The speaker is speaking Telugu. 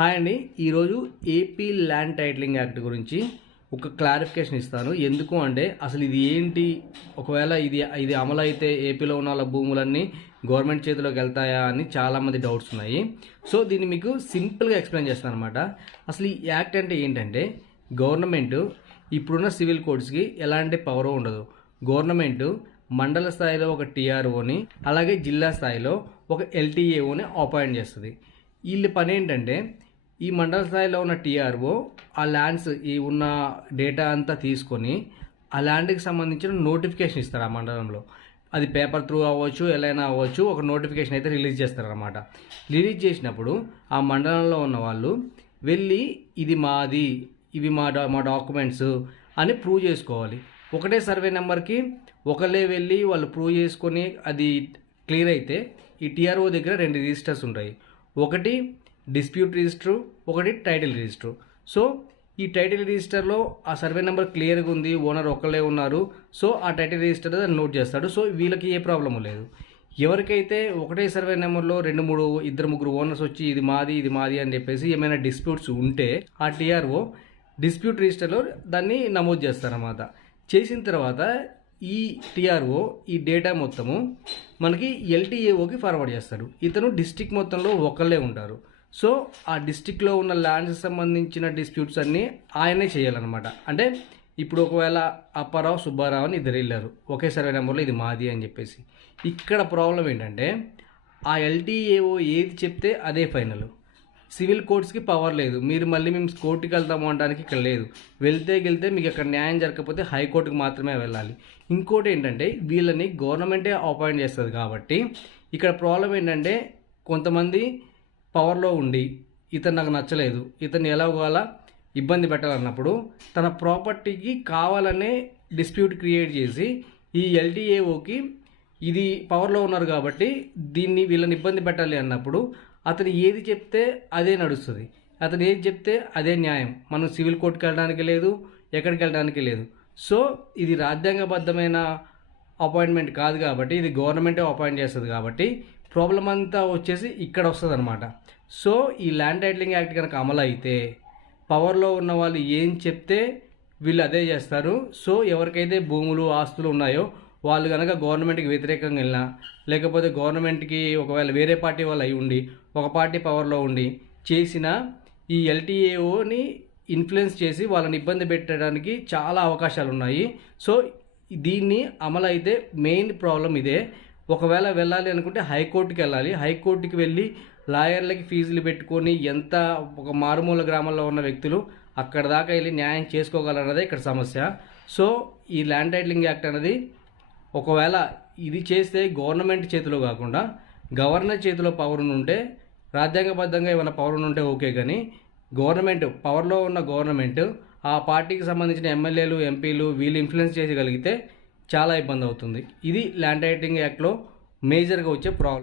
హాయ్ అండి. ఈరోజు ఏపీ ల్యాండ్ టైటిలింగ్ యాక్ట్ గురించి ఒక క్లారిఫికేషన్ ఇస్తాను. ఎందుకు అంటే అసలు ఇది ఏంటి? ఒకవేళ ఇది ఇది అమలు అయితే ఏపీలో ఉన్న వాళ్ళ భూములన్నీ గవర్నమెంట్ చేతిలోకి వెళ్తాయా అని చాలామంది డౌట్స్ ఉన్నాయి. సో దీన్ని మీకు సింపుల్గా ఎక్స్ప్లెయిన్ చేస్తాను అనమాట అసలు ఈ యాక్ట్ అంటే ఏంటంటే గవర్నమెంట్ ఇప్పుడున్న సివిల్ కోడ్స్కి ఎలాంటి పవర్ ఉండదు. గవర్నమెంట్ మండల స్థాయిలో ఒక టీఆర్ఓని అలాగే జిల్లా స్థాయిలో ఒక ఎల్టీఏఓని అపాయింట్ చేస్తుంది. వీళ్ళ పని ఏంటంటే ఈ మండల స్థాయిలో ఉన్న టీఆర్ఓ ఆ ల్యాండ్స్ ఈ ఉన్న డేటా అంతా తీసుకొని ఆ ల్యాండ్కి సంబంధించిన నోటిఫికేషన్ ఇస్తారు ఆ మండలంలో. అది పేపర్ త్రూ అవ్వచ్చు ఎలా అయినా అవ్వచ్చు ఒక నోటిఫికేషన్ అయితే రిలీజ్ చేస్తారనమాట రిలీజ్ చేసినప్పుడు ఆ మండలంలో ఉన్న వాళ్ళు వెళ్ళి ఇది మాది ఇవి మా డా మా డాక్యుమెంట్స్ అని ప్రూవ్ చేసుకోవాలి. ఒకటే సర్వే నెంబర్కి ఒకళ్ళే వెళ్ళి వాళ్ళు ప్రూవ్ చేసుకొని అది క్లియర్ అయితే ఈ టీఆర్ఓ దగ్గర రెండు రిజిస్టర్స్ ఉంటాయి. ఒకటి డిస్ప్యూట్ రిజిస్టర్ ఒకటి టైటిల్ రిజిస్టర్ సో ఈ టైటిల్ రిజిస్టర్లో ఆ సర్వే నెంబర్ క్లియర్గా ఉంది ఓనర్ ఒకళ్ళే ఉన్నారు. సో ఆ టైటిల్ రిజిస్టర్ నోట్ చేస్తాడు. సో వీళ్ళకి ఏ ప్రాబ్లము లేదు. ఎవరికైతే ఒకటే సర్వే నెంబర్లో రెండు మూడు ఇద్దరు ముగ్గురు ఓనర్స్ వచ్చి ఇది మాది ఇది మాది అని చెప్పేసి ఏమైనా డిస్ప్యూట్స్ ఉంటే ఆ టీఆర్ఓ డిస్ప్యూట్ రిజిస్టర్లో దాన్ని నమోదు చేస్తారన్నమాట. చేసిన తర్వాత ఈ టీఆర్ఓ ఈ డేటా మొత్తము మనకి ఎల్టీఏఓకి ఫార్వర్డ్ చేస్తాడు. ఇతను డిస్టిక్ మొత్తంలో ఒకళ్ళే ఉంటారు. సో ఆ డిస్టిక్లో ఉన్న ల్యాండ్స్ సంబంధించిన డిస్ప్యూట్స్ అన్నీ ఆయనే చేయాలన్నమాట. అంటే ఇప్పుడు ఒకవేళ అప్పారావు సుబ్బారావు అని ఇద్దరు వెళ్ళారు. ఒకే సర్వే నెంబర్లో ఇది మాది అని చెప్పేసి. ఇక్కడ ప్రాబ్లం ఏంటంటే ఆ ఎల్టీఏఓ ఏది చెప్తే అదే ఫైనల్. సివిల్ కోర్ట్స్కి పవర్ లేదు. మీరు మళ్ళీ మేము కోర్టుకి వెళ్తాము అనడానికి ఇక్కడ లేదు. వెళ్తే వెళ్తే మీకు అక్కడ న్యాయం జరగకపోతే హైకోర్టుకి మాత్రమే వెళ్ళాలి. ఇంకోటి ఏంటంటే వీళ్ళని గవర్నమెంటే అపాయింట్ చేస్తుంది కాబట్టి ఇక్కడ ప్రాబ్లం ఏంటంటే కొంతమంది పవర్లో ఉండి ఇతను నాకు నచ్చలేదు. ఇతన్ని ఎలాగోలా ఇబ్బంది పెట్టాలన్నప్పుడు తన ప్రాపర్టీకి కావాలనే డిస్ప్యూట్ క్రియేట్ చేసి ఈ ఎల్టీఏఓకి ఇది పవర్లో ఉన్నారు కాబట్టి దీన్ని వీళ్ళని ఇబ్బంది పెట్టాలి అన్నప్పుడు అతను ఏది చెప్తే అదే నడుస్తుంది. అతను ఏది చెప్తే అదే న్యాయం. మనం సివిల్ కోర్టుకి వెళ్ళడానికి లేదు ఎక్కడికి వెళ్ళడానికి లేదు. సో ఇది రాజ్యాంగబద్ధమైన అపాయింట్మెంట్ కాదు కాబట్టి ఇది గవర్నమెంటే అపాయింట్ చేస్తుంది కాబట్టి ప్రాబ్లం అంతా వచ్చేసి ఇక్కడ వస్తుంది అనమాట సో ఈ ల్యాండ్ టైటిలింగ్ యాక్ట్ కనుక అమలు అయితే పవర్లో ఉన్న వాళ్ళు ఏం చెప్తే వీళ్ళు అదే చేస్తారు. సో ఎవరికైతే భూములు ఆస్తులు ఉన్నాయో వాళ్ళు కనుక గవర్నమెంట్కి వ్యతిరేకంగా వెళ్ళినా లేకపోతే గవర్నమెంట్కి ఒకవేళ వేరే పార్టీ వాళ్ళు అయి ఉండి ఒక పార్టీ పవర్లో ఉండి చేసిన ఈ ఎల్టీఏఓని ఇన్ఫ్లుయెన్స్ చేసి వాళ్ళని ఇబ్బంది పెట్టడానికి చాలా అవకాశాలు ఉన్నాయి సో దీన్ని అమలు అయితే మెయిన్ ప్రాబ్లం ఇదే. ఒకవేళ వెళ్ళాలి అనుకుంటే హైకోర్టుకి వెళ్ళాలి. హైకోర్టుకి వెళ్ళి లాయర్లకి ఫీజులు పెట్టుకొని ఎంత ఒక మారుమూల గ్రామంలో ఉన్న వ్యక్తులు అక్కడ దాకా వెళ్ళి న్యాయం చేసుకోగలన్నదే ఇక్కడ సమస్య. సో ఈ ల్యాండ్ టైటిలింగ్ యాక్ట్ అనేది ఒకవేళ ఇది చేస్తే గవర్నమెంట్ చేతిలో కాకుండా గవర్నర్ చేతిలో పవర్ ఉంటే రాజ్యాంగబద్ధంగా ఏమైనా పవర్ ఉంటే ఓకే కానీ గవర్నమెంట్ పవర్లో ఉన్న గవర్నమెంట్ ఆ పార్టీకి సంబంధించిన ఎమ్మెల్యేలు ఎంపీలు వీళ్ళు ఇన్ఫ్లుయెన్స్ చేయగలిగితే చాలా ఇబ్బంది అవుతుంది. ఇది ల్యాండ్ టైటింగ్ యాక్ట్లో మేజర్గా వచ్చే ప్రాబ్లం